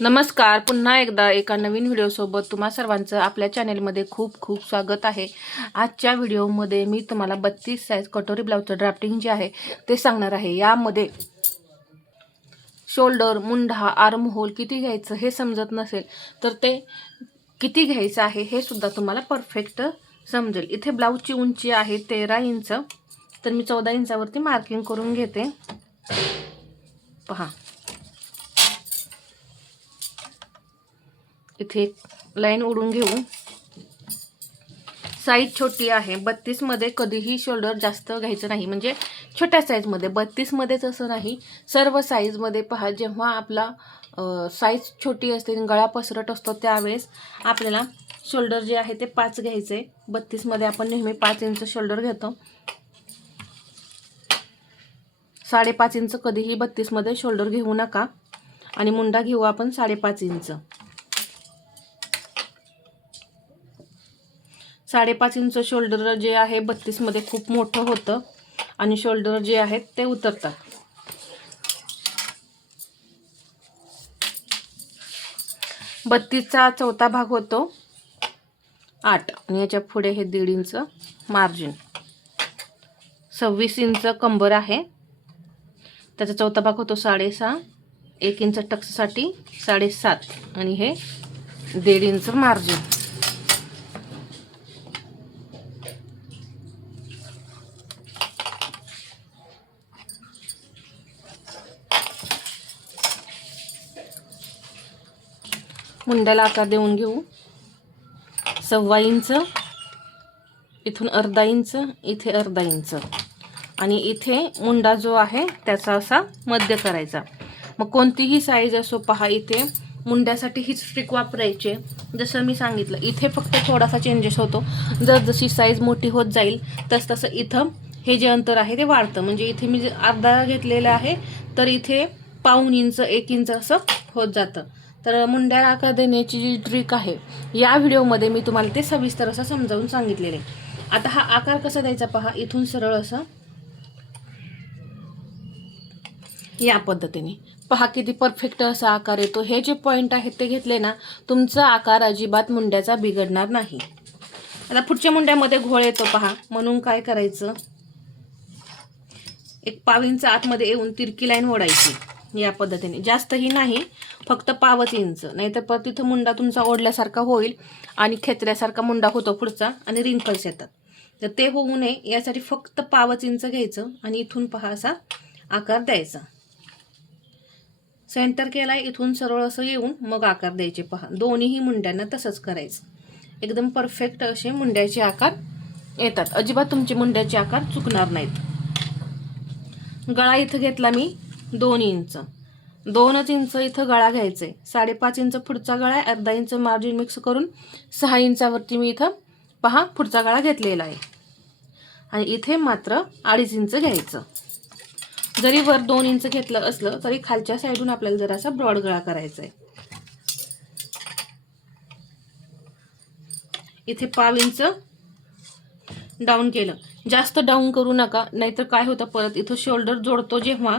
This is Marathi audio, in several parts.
नमस्कार, पुन्हा एकदा एका नवीन व्हिडिओसोबत तुम्हा सर्वांचं आपल्या चॅनेलमध्ये खूप खूप स्वागत आहे। आजच्या व्हिडिओमध्ये मी तुम्हाला 32 साईज कटोरी ब्लाउजचं ड्राफ्टिंग जे आहे ते सांगणार आहे। यामध्ये शोल्डर, मुंढा, आर्म होल किती घ्यायचं हे समजत नसेल तर ते किती घ्यायचं आहे हे सुद्धा तुम्हाला परफेक्ट समजेल। इथे ब्लाउजची उंची आहे 13 इंच, तर मी 14 इंचावरती मार्किंग करून घेते। पहा, इथे लाईन ओढून घेऊ। साईज छोटी आहे 32 मध्ये, कधीही शोल्डर जास्त घ्यायचं नाही, म्हणजे छोट्या साईज मध्ये। 32 मध्येच असं नाही, सर्व साईज मध्ये पहा, जेव्हा आपला साईज छोटी असते, गळा पसरट असतो, त्यावेळेस आपल्याला शोल्डर जे आहे ते 5 घ्यायचे। 32 मध्ये आपण नेहमी 5 इंच शोल्डर घेतो, 5.5 इंच कधीही 32 मध्ये शोल्डर घेऊ नका। आणि मुंडा घेऊ आपण 5.5 इंच। 5.5 इंच शोल्डर जे आहे 32 मध्ये खूप मोठं होतं आणि शोल्डर जे आहेत ते उतरतात। बत्तीसचा चौथा भाग होतो 8 आणि याच्या पुढे हे 1.5 इंच मार्जिन। 26 इंच कंबर आहे, त्याचा चौथा भाग होतो 6.5, 1 इंच टक्ससाठी 7.5 आणि हे 1.5 इंच मार्जिन। मुंड्याला आकार देऊन घेऊ। 1.25 इंच, इथून अर्धा इंच, इथे अर्धा इंच आणि इथे मुंडा जो आहे त्याचा असा मध्य करायचा। मग कोणतीही साईज असो, पहा इथे मुंड्यासाठी हीच ट्रिक वापरायची। जसं मी सांगितलं, इथे फक्त थोडासा चेंजेस होतो, जशी साईज मोठी होत जाईल तसं इथं हे जे अंतर आहे ते वाढतं। म्हणजे इथे मी अर्धा घेतलेला आहे, तर इथे 1.25 इंच 1 इंच असं होत जातं। तर मुंड्याला आकार देण्याची जी ट्रिक आहे, या व्हिडिओमध्ये मी तुम्हाला ते सविस्तर असं समजावून सांगितलेले आहे। आता हा आकार कसा द्यायचा पहा, इथून सरळ असं या पद्धतीने पहा, किती परफेक्ट असा आकार येतो। हे जे पॉइंट आहेत ते घेतले ना, तुमचा आकार अजिबात मुंड्याचा बिघडणार नाही। आता पुढच्या मुंड्यामध्ये घोळ येतो पहा, म्हणून काय करायचं, 1.25 इंच आतमध्ये येऊन तिरकी लाईन ओढायची या पद्धतीने। जास्तही नाही, फक्त 1.25 इंच, नाहीतर परत तिथं मुंडा तुमचा ओढल्यासारखा होईल आणि खेचल्यासारखा मुंडा होतो पुढचा आणि रिंकल्स येतात। तर ते होऊ नये यासाठी फक्त 1.25 इंच घ्यायचं आणि इथून पहा असा आकार द्यायचा। सेंटर केलाय, इथून सरळ असं येऊन मग आकार द्यायचे। पहा, दोन्हीही मुंड्यांना तसंच करायचं। एकदम परफेक्ट असे मुंड्याचे आकार येतात, अजिबात तुमचे मुंड्याचे आकार चुकणार नाहीत। गळा इथं घेतला मी 2 इंच, 2 इंच इथं गळा घ्यायचे। 5.5 इंच पुढचा गळा आहे, अर्धा इंच मार्जिन मिक्स करून 6 इंचावरती मी इथं पहा पुढचा गळा घेतलेला आहे आणि इथे मात्र 2.5 इंच घ्यायचं। जरी वर 2 इंच घेतलं असलं तरी खालच्या साईडून आपल्याला जरासा ब्रॉड गळा करायचा आहे। इथे 1.25 इंच डाऊन केलं, जास्त डाऊन करू नका, नाहीतर काय होतं, परत इथं शोल्डर जोडतो जेव्हा,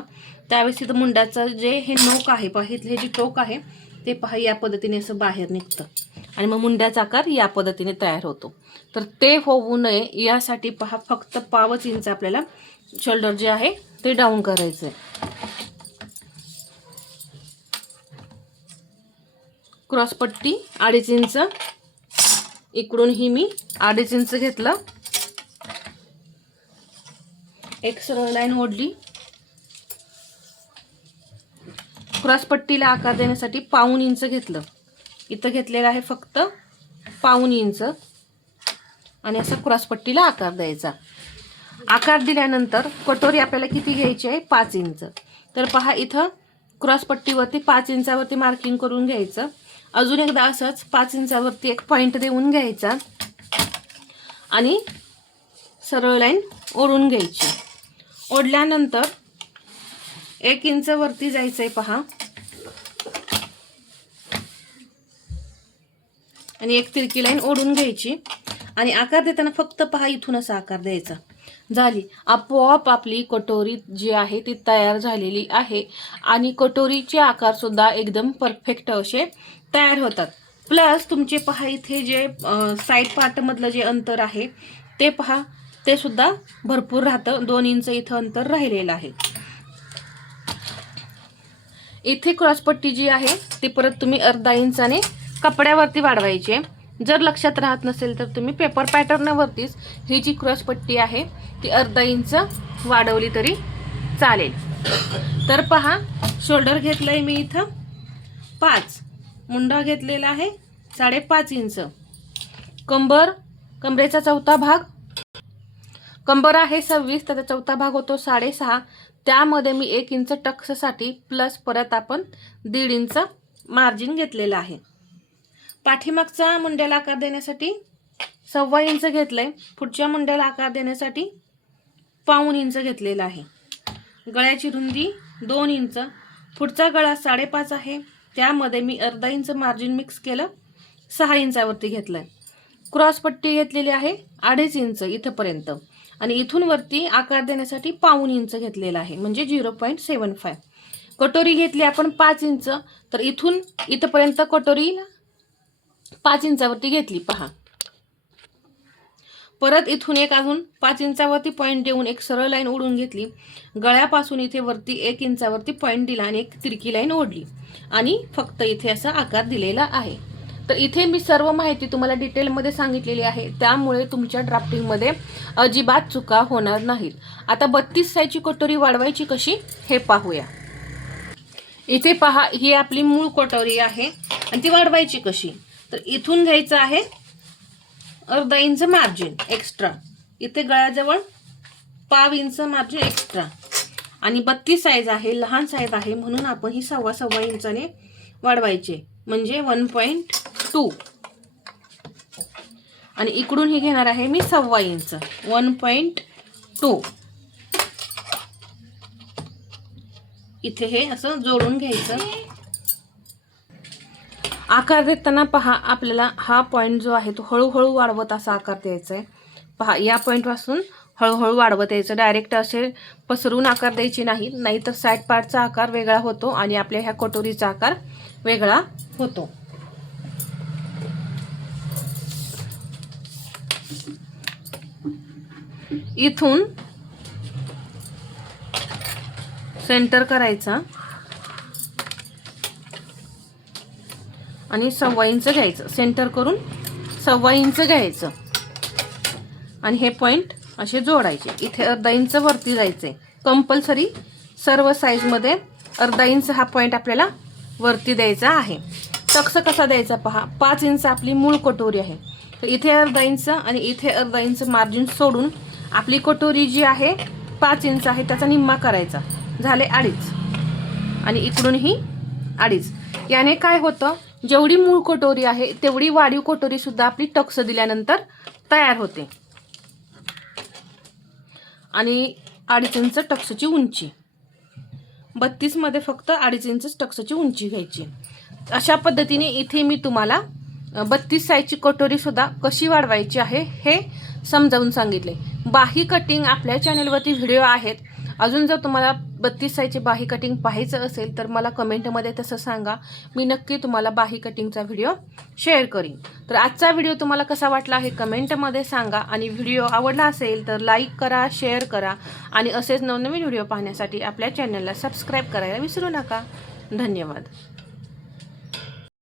त्यावेळेस इथं मुंड्याचं जे हे नोक आहे पहा, हे जे टोक आहे ते पहा या पद्धतीने असं बाहेर निघतं आणि मग मुंड्याचा आकार या पद्धतीने तयार होतो। तर ते होऊ नये यासाठी पहा, फक्त 1.25 इंच आपल्याला शोल्डर जे आहे ते डाऊन करायचं आहे। क्रॉस पट्टी 2.5 इंच, इकडूनही मी 2.5 इंच घेतलं, एक सरळ लाईन ओढली। क्रॉस पट्टीला आकार देण्यासाठी 1.25 इंच घेतलं, इथं घेतलेलं आहे फक्त 1.25 इंच आणि असं क्रॉस पट्टीला आकार द्यायचा। आकार दिल्यानंतर कटोरी आपल्याला किती घ्यायची आहे, 5 इंच। तर पहा, इथं क्रॉस पट्टीवरती 5 इंचावरती मार्किंग करून घ्यायचं। अजून एकदा असंच 5 इंचावरती एक पॉइंट देऊन घ्यायचा आणि सरळ लाईन ओढून घ्यायची। ओढल्यानंतर 1 इंच वरती जायचंय पहा आणि एक तिरकी लाईन ओढून घ्यायची आणि आकार देताना फक्त पहा इथून असा आकार द्यायचा। झाली. आपोआप आपली कटोरी जी आहे ती तयार झालेली आहे आणि कटोरीचे आकार सुद्धा एकदम परफेक्ट असे तयार होतात. प्लस तुमचे पहा इथे जे साईड पार्टमधलं जे अंतर आहे ते पहा, ते सुद्धा भरपूर राहतं. 2 इंच इथं अंतर राहिलेलं आहे. इथे क्रॉसपट्टी जी आहे ती परत तुम्ही अर्धा इंचाने कपड्यावरती वाढवायची. जर लक्षात राहत नसेल तर तुम्ही पेपर पॅटर्नवरतीच ही जी क्रॉसपट्टी आहे ती अर्धा इंच वाढवली तरी चालेल. तर पहा, शोल्डर घेतलंय मी इथं 5, मुंडा घेतलेला आहे 5.5 इंच, कमरेचा चौथा भाग, कंबर आहे 26, त्याचा चौथा भाग होतो 6.5. त्यामध्ये मी 1 इंच टक्ससाठी प्लस परत आपण 1.5 इंच मार्जिन घेतलेलं आहे. पाठीमागचा मुंड्याला आकार देण्यासाठी 1.25 इंच घेतलंय. पुढच्या मुंड्याला आकार देण्यासाठी 1.25 इंच घेतलेला आहे. गळ्याची रुंदी 2 इंच, पुढचा गळा 5.5 आहे. त्यामध्ये मी अर्धा इंच मार्जिन मिक्स केलं, 6 इंचावरती घेतलंय. क्रॉसपट्टी घेतलेली आहे 2.5 इंच इथपर्यंत आणि इथून वरती आकार देण्यासाठी 1.25 इंच घेतलेला आहे, म्हणजे 0.75. कटोरी घेतली आपण 5 इंच, तर इथून इथपर्यंत कटोरीला 5 इंचावरती घेतली. पहा, परत इथून एक अजून 5 इंचावरती पॉईंट देऊन एक सरळ लाईन ओढून घेतली. गळ्यापासून इथे वरती 1 इंचावरती पॉईंट दिला आणि एक तिरकी लाईन ओढली आणि फक्त इथे असा आकार दिलेला आहे. तर इथे मी सर्व माहिती तुम्हाला डिटेलमध्ये सांगितलेली आहे, त्यामुळे तुमच्या ड्राफ्टिंगमध्ये अजिबात चुका होणार नाहीत. आता 32 साईजची कटोरी वाढवायची कशी हे पाहूया. इथे पहा, ही आपली मूळ कटोरी आहे आणि ती वाढवायची कशी. तर इथून घ्यायचं आहे अर्धा इंच मार्जिन एक्स्ट्रा, इथे गळ्याजवळ 1.25 इंच मार्जिन एक्स्ट्रा आणि 32 साईज आहे, लहान साईज आहे म्हणून आपण ही 1.25 इंचाने वाढवायचे, म्हणजे 1.2. आणि इकडून ही घेणार आहे मी 1.25 इंच, 1.2. इथे हे असं जोडून घ्यायचं. आकार देताना पहा, आपल्याला हा पॉईंट जो आहे तो हळूहळू वाढवत असा आकार द्यायचा आहे. पहा, या पॉईंटपासून हळूहळू वाढवत यायचं, डायरेक्ट असे पसरून आकार द्यायचे नाही, नाहीतर साईड पार्टचा आकार वेगळा होतो आणि आपल्या ह्या कटोरीचा आकार वेगळा होतो. इथून सेंटर करायचा आणि 1.25 इंच घ्यायचं, सेंटर करून 1.25 इंच घ्यायचं आणि हे पॉईंट असे जोडायचे. इथे अर्धा इंच वरती जायचे, कंपल्सरी सर्व साईजमध्ये अर्धा इंच हा पॉईंट आपल्याला वरती द्यायचा आहे. टक्स कसा द्यायचा पहा, 5 इंच आपली मूळ कटोरी आहे, तर इथे अर्धा इंच आणि इथे अर्धा इंच मार्जिन सोडून आपली कटोरी जी आहे 5 इंच आहे त्याचा निम्मा करायचा, झाले 2.5 आणि इकडूनही 2.5. याने काय होतं, जेवढी मूळ कटोरी आहे तेवढी वाढीव कटोरी सुद्धा आपली टक्स दिल्यानंतर तयार होते. आणि 2.5 इंच टक्सची उंची, 32 मध्ये फक्त 2.5 इंच टक्सची उंची घ्यायची. अशा पद्धतीने इथे मी तुम्हाला 32 साईजची कटोरी सुद्धा कशी वाढवायची आहे हे समजावून सांगितले. बाही कटिंग आपल्या चॅनलवरती व्हिडिओ आहेत. अजून जर तुम्हाला 32 साईजचे बाही कटिंग पाहायचं असेल तर मला कमेंटमध्ये तसं सांगा, मी नक्की तुम्हाला बाही कटिंगचा व्हिडिओ शेअर करीन. तर आजचा व्हिडिओ तुम्हाला कसा वाटला हे कमेंटमध्ये सांगा आणि व्हिडिओ आवडला असेल तर लाईक करा, शेअर करा आणि असेच नवनवीन व्हिडिओ पाहण्यासाठी आपल्या चॅनलला सबस्क्राईब करायला विसरू नका. धन्यवाद.